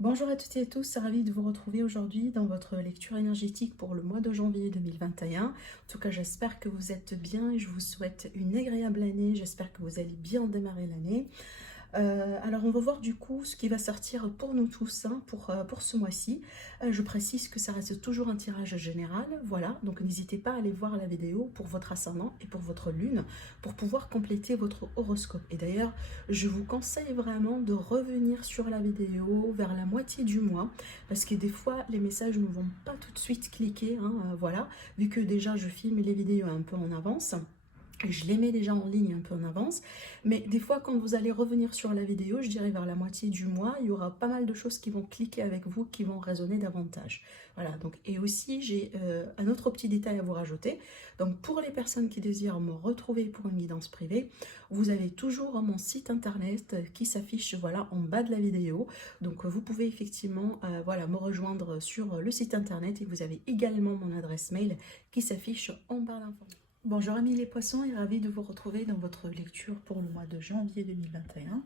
Bonjour à toutes et à tous, ravi de vous retrouver aujourd'hui dans votre lecture énergétique pour le mois de janvier 2021. En tout cas, j'espère que vous êtes bien et je vous souhaite une agréable année. J'espère que vous allez bien démarrer l'année. Alors on va voir du coup ce qui va sortir pour nous tous hein, pour ce mois-ci. Je précise que ça reste toujours un tirage général, voilà, donc n'hésitez pas à aller voir la vidéo pour votre ascendant et pour votre lune pour pouvoir compléter votre horoscope. Et d'ailleurs, je vous conseille vraiment de revenir sur la vidéo vers la moitié du mois parce que des fois les messages ne vont pas tout de suite cliquer, hein, voilà, vu que déjà je filme les vidéos un peu en avance. Je les mets déjà en ligne un peu en avance, mais des fois quand vous allez revenir sur la vidéo, je dirais vers la moitié du mois, il y aura pas mal de choses qui vont cliquer avec vous, qui vont résonner davantage. Voilà, donc, et aussi j'ai un autre petit détail à vous rajouter. Donc pour les personnes qui désirent me retrouver pour une guidance privée, vous avez toujours mon site internet qui s'affiche voilà, en bas de la vidéo. Donc vous pouvez effectivement voilà, me rejoindre sur le site internet et vous avez également mon adresse mail qui s'affiche en barre d'informations. Bonjour amis les poissons et ravi de vous retrouver dans votre lecture pour le mois de janvier 2021.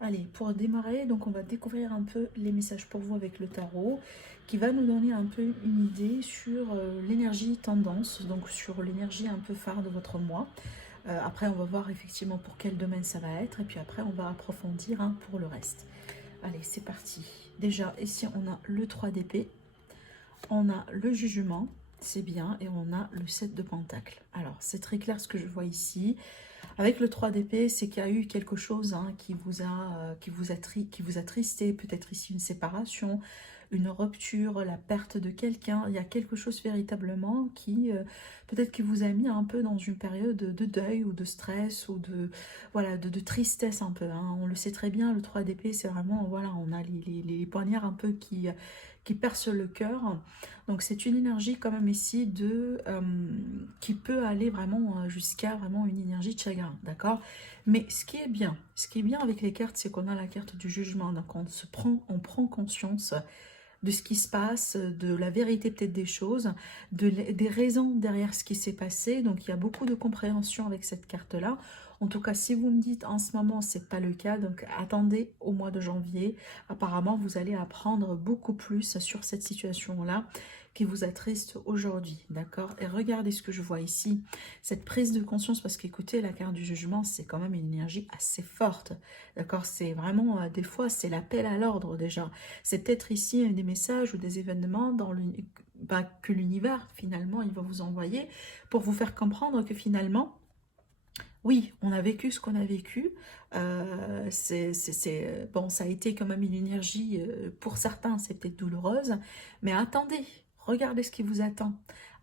Allez, pour démarrer, donc on va découvrir un peu les messages pour vous avec le tarot qui va nous donner un peu une idée sur l'énergie tendance, donc sur l'énergie un peu phare de votre mois. Après, on va voir effectivement pour quel domaine ça va être et puis après, on va approfondir hein, pour le reste. Allez, c'est parti. Déjà, ici, on a le 3 d'épée, on a le jugement, c'est bien, et on a le 7 de pentacle. Alors, c'est très clair ce que je vois ici. Avec le 3 d'épée, c'est qu'il y a eu quelque chose hein, qui vous a tristé, peut-être ici une séparation, une rupture, la perte de quelqu'un. Il y a quelque chose véritablement qui, peut-être qui vous a mis un peu dans une période de deuil ou de stress ou de, voilà, de tristesse un peu. Hein. On le sait très bien, le 3 d'épée, c'est vraiment, voilà, on a les poignards un peu qui percent le cœur. Donc c'est une énergie quand même ici qui peut aller vraiment jusqu'à vraiment une énergie de chagrin, d'accord? Mais ce qui est bien avec les cartes, c'est qu'on a la carte du jugement, donc on prend conscience de ce qui se passe, de la vérité peut-être des choses, des raisons derrière ce qui s'est passé. Donc il y a beaucoup de compréhension avec cette carte-là. En tout cas, si vous me dites en ce moment, c'est pas le cas, donc attendez au mois de janvier. Apparemment, vous allez apprendre beaucoup plus sur cette situation-là qui vous attriste aujourd'hui, d'accord? Et regardez ce que je vois ici, cette prise de conscience, parce qu'écoutez, la carte du jugement, c'est quand même une énergie assez forte, d'accord? C'est vraiment, des fois, c'est l'appel à l'ordre déjà. C'est peut-être ici des messages ou des événements que l'univers, finalement, il va vous envoyer pour vous faire comprendre que finalement, oui, on a vécu ce qu'on a vécu. Bon, ça a été quand même une énergie, pour certains, c'est peut-être douloureuse, mais attendez, regardez ce qui vous attend.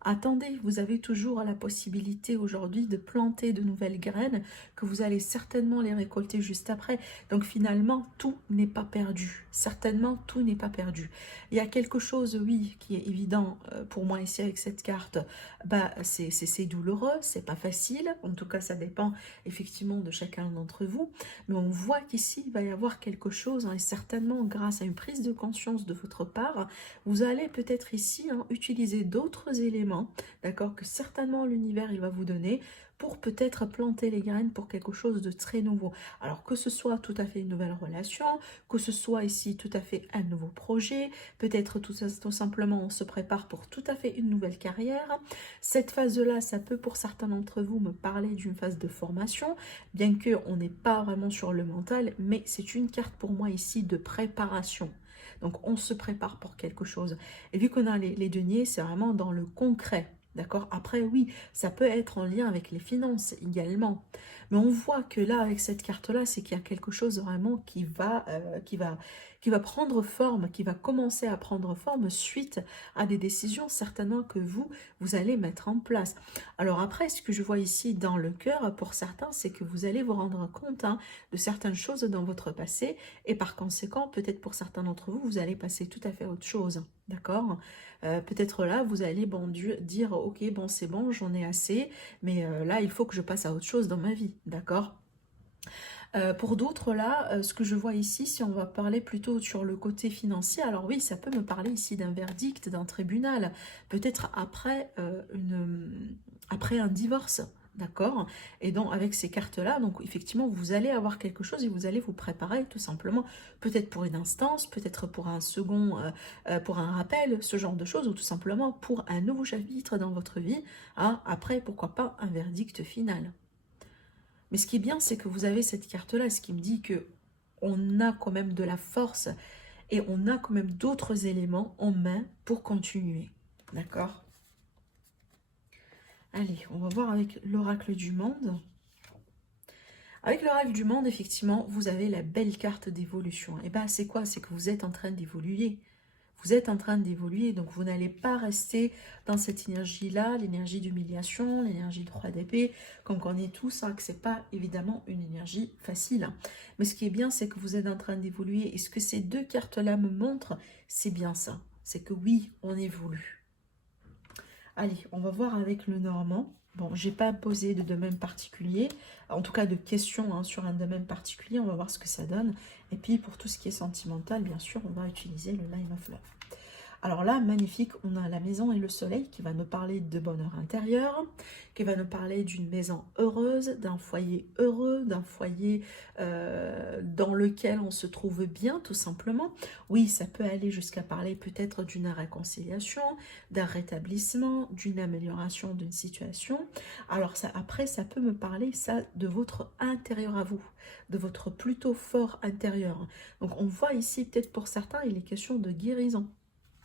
Attendez, vous avez toujours la possibilité aujourd'hui de planter de nouvelles graines que vous allez certainement les récolter juste après. Donc finalement, tout n'est pas perdu. Certainement, tout n'est pas perdu. Il y a quelque chose, oui, qui est évident pour moi ici avec cette carte. Bah, c'est douloureux, c'est pas facile. En tout cas, ça dépend effectivement de chacun d'entre vous, mais on voit qu'ici il va y avoir quelque chose hein, et certainement grâce à une prise de conscience de votre part, vous allez peut-être ici hein, utiliser d'autres éléments, d'accord, que certainement l'univers il va vous donner pour peut-être planter les graines pour quelque chose de très nouveau. Alors que ce soit tout à fait une nouvelle relation, que ce soit ici tout à fait un nouveau projet, peut-être tout simplement on se prépare pour tout à fait une nouvelle carrière. Cette phase-là, ça peut pour certains d'entre vous me parler d'une phase de formation, bien qu'on n'est pas vraiment sur le mental, mais c'est une carte pour moi ici de préparation. Donc on se prépare pour quelque chose. Et vu qu'on a les deniers, c'est vraiment dans le concret. D'accord? Après, oui, ça peut être en lien avec les finances également. Mais on voit que là, avec cette carte-là, c'est qu'il y a quelque chose vraiment qui va prendre forme, qui va commencer à prendre forme suite à des décisions certainement que vous allez mettre en place. Alors après, ce que je vois ici dans le cœur, pour certains, c'est que vous allez vous rendre compte hein, de certaines choses dans votre passé et par conséquent, peut-être pour certains d'entre vous, vous allez passer tout à fait à autre chose. D'accord? Peut-être là, vous allez bon, dire, ok, bon, c'est bon, j'en ai assez, mais là, il faut que je passe à autre chose dans ma vie. D'accord? Pour d'autres, là, ce que je vois ici, si on va parler plutôt sur le côté financier, alors oui, ça peut me parler ici d'un verdict, d'un tribunal, peut-être après un divorce, d'accord? Et donc avec ces cartes-là, donc effectivement, vous allez avoir quelque chose et vous allez vous préparer tout simplement, peut-être pour une instance, peut-être pour un second, pour un rappel, ce genre de choses, ou tout simplement pour un nouveau chapitre dans votre vie, hein, après, pourquoi pas, un verdict final. Mais ce qui est bien, c'est que vous avez cette carte-là, ce qui me dit que on a quand même de la force et on a quand même d'autres éléments en main pour continuer, d'accord? Allez, on va voir avec l'oracle du monde. Avec l'oracle du monde, effectivement, vous avez la belle carte d'évolution. Et bien, c'est quoi? C'est que vous êtes en train d'évoluer. Vous êtes en train d'évoluer, donc vous n'allez pas rester dans cette énergie-là, l'énergie d'humiliation, l'énergie de roi d'épée, qu'on connaît tous, hein, que c'est pas évidemment une énergie facile. Hein. Mais ce qui est bien, c'est que vous êtes en train d'évoluer. Et ce que ces deux cartes-là me montrent, c'est bien ça. C'est que oui, on évolue. Allez, on va voir avec le normand. Bon, j'ai pas posé de domaine particulier, en tout cas de questions hein, sur un domaine particulier. On va voir ce que ça donne. Et puis pour tout ce qui est sentimental, bien sûr, on va utiliser le Line of Love. Alors là, magnifique, on a la maison et le soleil qui va nous parler de bonheur intérieur, qui va nous parler d'une maison heureuse, d'un foyer heureux, d'un foyer dans lequel on se trouve bien, tout simplement. Oui, ça peut aller jusqu'à parler peut-être d'une réconciliation, d'un rétablissement, d'une amélioration d'une situation. Alors ça, après, ça peut me parler, ça, de votre intérieur à vous, de votre plutôt fort intérieur. Donc on voit ici, peut-être pour certains, il est question de guérison,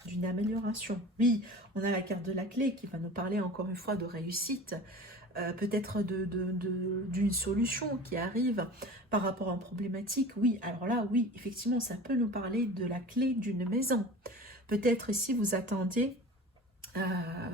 d'une amélioration. Oui, on a la carte de la clé qui va nous parler encore une fois de réussite, peut-être d'une solution qui arrive par rapport à une problématique. Oui, alors là, oui, effectivement, ça peut nous parler de la clé d'une maison. Peut-être ici, vous attendez,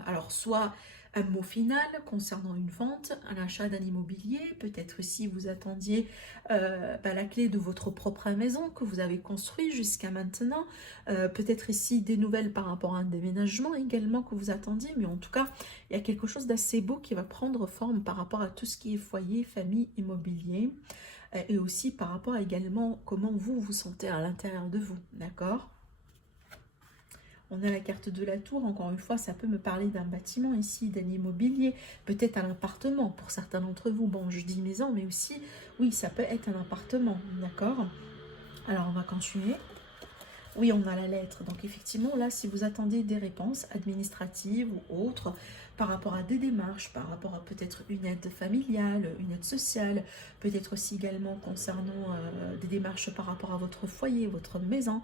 alors soit un mot final concernant une vente, un achat d'un immobilier, peut-être si vous attendiez la clé de votre propre maison que vous avez construit jusqu'à maintenant, peut-être ici des nouvelles par rapport à un déménagement également que vous attendiez, mais en tout cas, il y a quelque chose d'assez beau qui va prendre forme par rapport à tout ce qui est foyer, famille, immobilier, et aussi par rapport à également comment vous vous sentez à l'intérieur de vous, d'accord ? On a la carte de la tour, encore une fois, ça peut me parler d'un bâtiment ici, d'un immobilier, peut-être un appartement pour certains d'entre vous. Bon, je dis maison, mais aussi, oui, ça peut être un appartement, d'accord? Alors, on va continuer. Oui, on a la lettre. Donc, effectivement, là, si vous attendez des réponses administratives ou autres, par rapport à des démarches, par rapport à peut-être une aide familiale, une aide sociale, peut-être aussi également concernant des démarches par rapport à votre foyer, votre maison,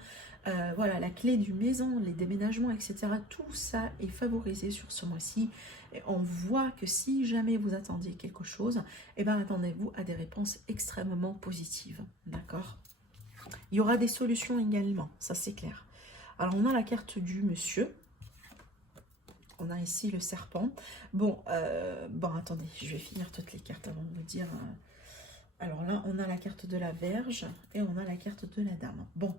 voilà, la clé du maison, les déménagements, etc. Tout ça est favorisé sur ce mois-ci. Et on voit que si jamais vous attendiez quelque chose, eh bien, attendez-vous à des réponses extrêmement positives. D'accord ? Il y aura des solutions également, ça c'est clair. Alors, on a la carte du monsieur. On a ici le serpent. Bon, attendez, je vais finir toutes les cartes avant de vous dire. Alors là, on a la carte de la Vierge et on a la carte de la Dame. Bon,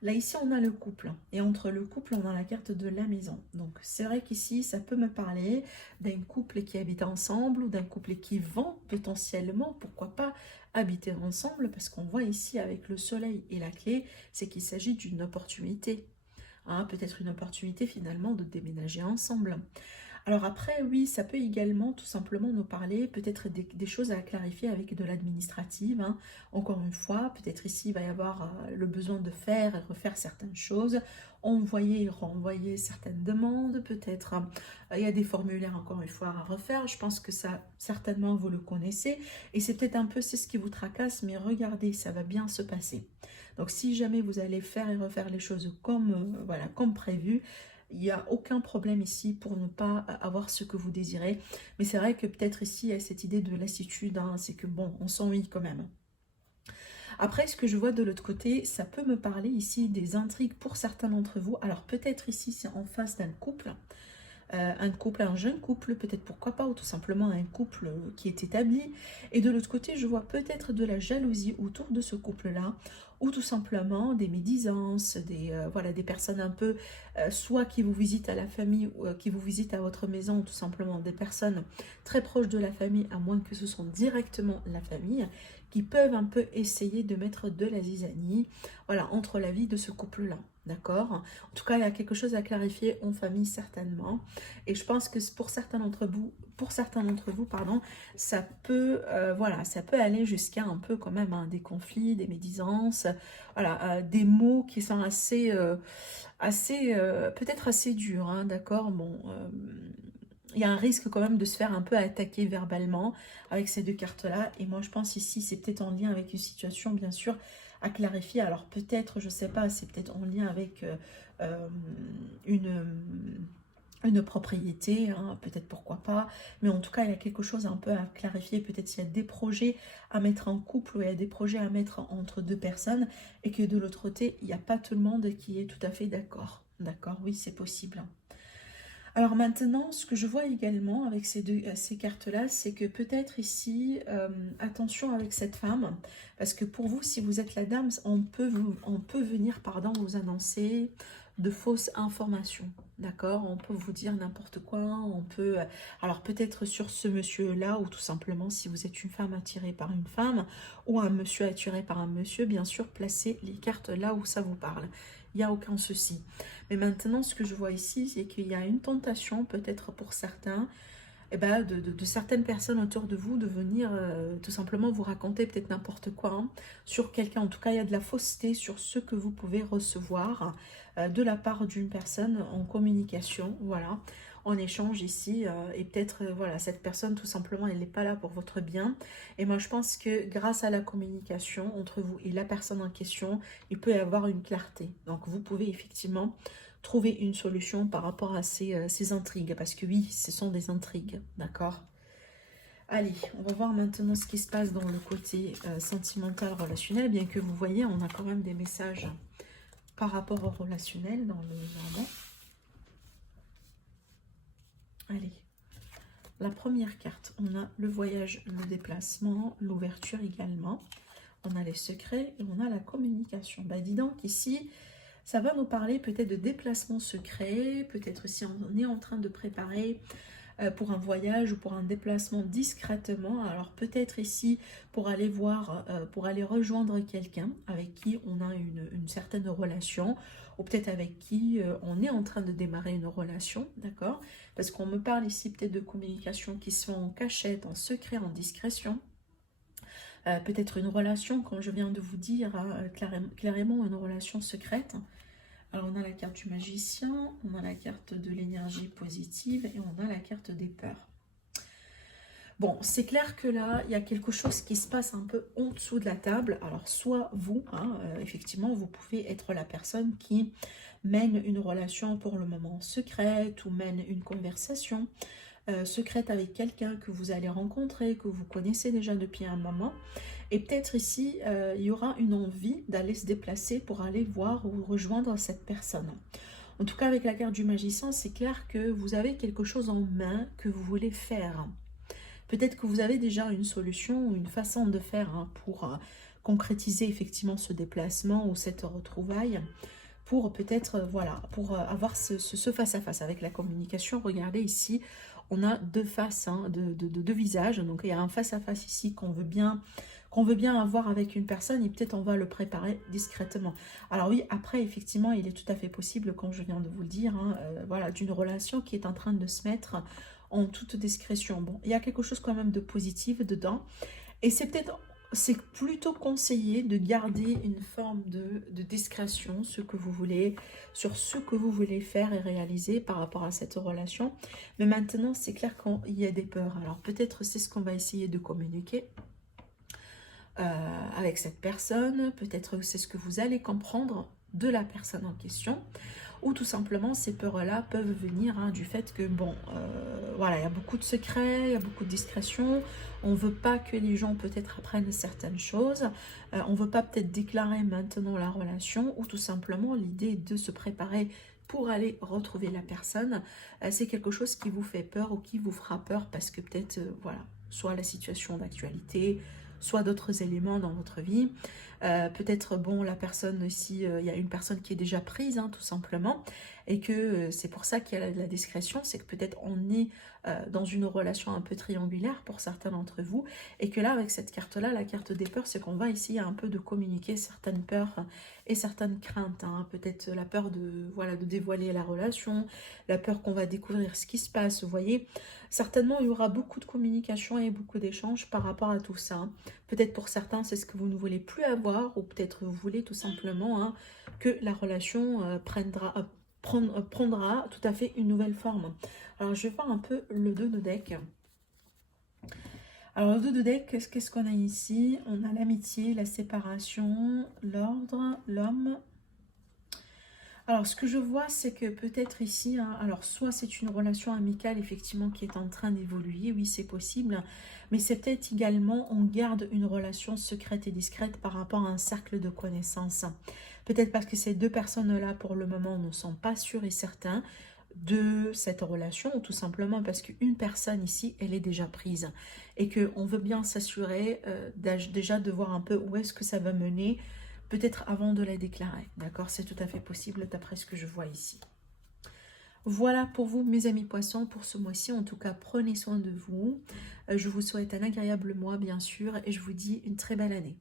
là ici, on a le couple. Et entre le couple, on a la carte de la maison. Donc, c'est vrai qu'ici, ça peut me parler d'un couple qui habite ensemble ou d'un couple qui vont potentiellement, pourquoi pas, habiter ensemble. Parce qu'on voit ici, avec le soleil et la clé, c'est qu'il s'agit d'une opportunité. Hein, peut-être une opportunité finalement de déménager ensemble. Alors après, oui, ça peut également tout simplement nous parler peut-être des choses à clarifier avec de l'administrative. Hein. Encore une fois, peut-être ici, il va y avoir le besoin de faire et refaire certaines choses, envoyer et renvoyer certaines demandes, peut-être il y a des formulaires encore une fois à refaire. Je pense que ça, certainement, vous le connaissez. Et c'est peut-être un peu c'est ce qui vous tracasse, mais regardez, ça va bien se passer. Donc si jamais vous allez faire et refaire les choses comme, voilà, comme prévu, il n'y a aucun problème ici pour ne pas avoir ce que vous désirez. Mais c'est vrai que peut-être ici, il y a cette idée de lassitude, hein, c'est que bon, on s'ennuie quand même. Après, ce que je vois de l'autre côté, ça peut me parler ici des intrigues pour certains d'entre vous. Alors peut-être ici, c'est en face d'un couple. Un jeune couple, peut-être pourquoi pas, ou tout simplement un couple qui est établi. Et de l'autre côté, je vois peut-être de la jalousie autour de ce couple-là, ou tout simplement des médisances, voilà, des personnes un peu, soit qui vous visitent à la famille, ou qui vous visitent à votre maison, ou tout simplement des personnes très proches de la famille, à moins que ce soit directement la famille, qui peuvent un peu essayer de mettre de la zizanie, voilà, entre la vie de ce couple-là. D'accord? En tout cas, il y a quelque chose à clarifier en famille, certainement. Et je pense que pour certains d'entre vous, pardon, ça peut, voilà, ça peut aller jusqu'à un peu quand même des conflits, des médisances, voilà, des mots qui sont peut-être assez durs, hein, d'accord? Bon, il y a un risque quand même de se faire un peu attaquer verbalement avec ces deux cartes-là. Et moi, je pense ici, c'est peut-être en lien avec une situation, bien sûr, à clarifier. Alors peut-être, je ne sais pas, c'est peut-être en lien avec euh, une propriété, hein, peut-être pourquoi pas. Mais en tout cas, il y a quelque chose un peu à clarifier. Peut-être s'il y a des projets à mettre en couple ou il y a des projets à mettre entre deux personnes et que de l'autre côté, il n'y a pas tout le monde qui est tout à fait d'accord. D'accord, oui, c'est possible. Alors maintenant, ce que je vois également avec ces cartes-là, c'est que peut-être ici, attention avec cette femme, parce que pour vous, si vous êtes la dame, on peut venir, pardon, vous annoncer de fausses informations, d'accord? On peut vous dire n'importe quoi, on peut... Alors peut-être sur ce monsieur-là, ou tout simplement si vous êtes une femme attirée par une femme, ou un monsieur attiré par un monsieur, bien sûr, placez les cartes là où ça vous parle. Il n'y a aucun souci. Mais maintenant, ce que je vois ici, c'est qu'il y a une tentation, peut-être pour certains, eh ben, de certaines personnes autour de vous, de venir tout simplement vous raconter peut-être n'importe quoi, hein, sur quelqu'un. En tout cas, il y a de la fausseté sur ce que vous pouvez recevoir de la part d'une personne en communication, voilà, en échange ici. Et peut-être, voilà, cette personne, tout simplement, elle n'est pas là pour votre bien. Et moi, je pense que grâce à la communication entre vous et la personne en question, il peut y avoir une clarté. Donc, vous pouvez effectivement trouver une solution par rapport à ces intrigues. Parce que oui, ce sont des intrigues, d'accord? Allez, on va voir maintenant ce qui se passe dans le côté sentimental, relationnel. Bien que vous voyez, on a quand même des messages par rapport au relationnel dans le jardin. Allez, la première carte, on a le voyage, le déplacement, l'ouverture également. On a les secrets et on a la communication. Bah dis donc, ici, ça va nous parler peut-être de déplacement secret, peut-être si on est en train de préparer pour un voyage ou pour un déplacement discrètement. Alors peut-être ici pour aller voir, pour aller rejoindre quelqu'un avec qui on a une certaine relation, ou peut-être avec qui on est en train de démarrer une relation, d'accord? Parce qu'on me parle ici peut-être de communication qui sont en cachette, en secret, en discrétion. Peut-être une relation, comme je viens de vous dire, hein, clairement une relation secrète. Alors, on a la carte du magicien, on a la carte de l'énergie positive et on a la carte des peurs. Bon, c'est clair que là, il y a quelque chose qui se passe un peu en dessous de la table. Alors, soit vous, hein, effectivement, vous pouvez être la personne qui mène une relation pour le moment secrète ou mène une conversation secrète avec quelqu'un que vous allez rencontrer, que vous connaissez déjà depuis un moment. Et peut-être ici, il y aura une envie d'aller se déplacer pour aller voir ou rejoindre cette personne. En tout cas, avec la carte du magicien, c'est clair que vous avez quelque chose en main que vous voulez faire. Peut-être que vous avez déjà une solution ou une façon de faire pour concrétiser effectivement ce déplacement ou cette retrouvaille. Pour peut-être, voilà, pour avoir ce face-à-face avec la communication. Regardez ici, on a deux faces, hein, deux visages. Donc il y a un face-à-face ici qu'on veut bien avoir avec une personne et peut-être on va le préparer discrètement. Alors oui, après effectivement, il est tout à fait possible, comme je viens de vous le dire, hein, voilà, d'une relation qui est en train de se mettre en toute discrétion. Bon, il y a quelque chose quand même de positif dedans. Et c'est plutôt conseillé de garder une forme de discrétion, ce que vous voulez, sur ce que vous voulez faire et réaliser par rapport à cette relation. Mais maintenant, c'est clair qu'il y a des peurs. Alors peut-être c'est ce qu'on va essayer de communiquer avec cette personne. Peut-être c'est ce que vous allez comprendre de la personne en question. Ou tout simplement, ces peurs-là peuvent venir du fait que, bon, voilà, il y a beaucoup de secrets, il y a beaucoup de discrétion. On ne veut pas que les gens peut-être apprennent certaines choses. On ne veut pas peut-être déclarer maintenant la relation, ou tout simplement l'idée de se préparer pour aller retrouver la personne. C'est quelque chose qui vous fait peur ou qui vous fera peur parce que peut-être, voilà, soit la situation d'actualité, soit d'autres éléments dans votre vie. Peut-être, bon, la personne aussi, il y a une personne qui est déjà prise, hein, tout simplement, et que c'est pour ça qu'il y a la discrétion, c'est que peut-être on est dans une relation un peu triangulaire pour certains d'entre vous, et que là, avec cette carte-là, la carte des peurs, c'est qu'on va ici un peu de communiquer certaines peurs et certaines craintes, hein. Peut-être la peur de, voilà, de dévoiler la relation, la peur qu'on va découvrir ce qui se passe, vous voyez. Certainement, il y aura beaucoup de communication et beaucoup d'échanges par rapport à tout ça, hein. Peut-être pour certains, c'est ce que vous ne voulez plus avoir, ou peut-être vous voulez tout simplement, hein, que la relation prendra tout à fait une nouvelle forme. Alors, je vais voir un peu le dos de deck. Alors, le dos de deck, qu'est-ce qu'on a ici? On a l'amitié, la séparation, l'ordre, l'homme. Alors, ce que je vois, c'est que peut-être ici, hein, alors soit c'est une relation amicale, effectivement, qui est en train d'évoluer, oui, c'est possible, mais c'est peut-être également, on garde une relation secrète et discrète par rapport à un cercle de connaissances. Peut-être parce que ces deux personnes-là, pour le moment, ne sont pas sûrs et certains de cette relation, ou tout simplement parce qu'une personne ici, elle est déjà prise, et qu'on veut bien s'assurer déjà de voir un peu où est-ce que ça va mener, peut-être avant de la déclarer, d'accord? C'est tout à fait possible d'après ce que je vois ici. Voilà pour vous, mes amis poissons, pour ce mois-ci. En tout cas, prenez soin de vous. Je vous souhaite un agréable mois, bien sûr, et je vous dis une très belle année.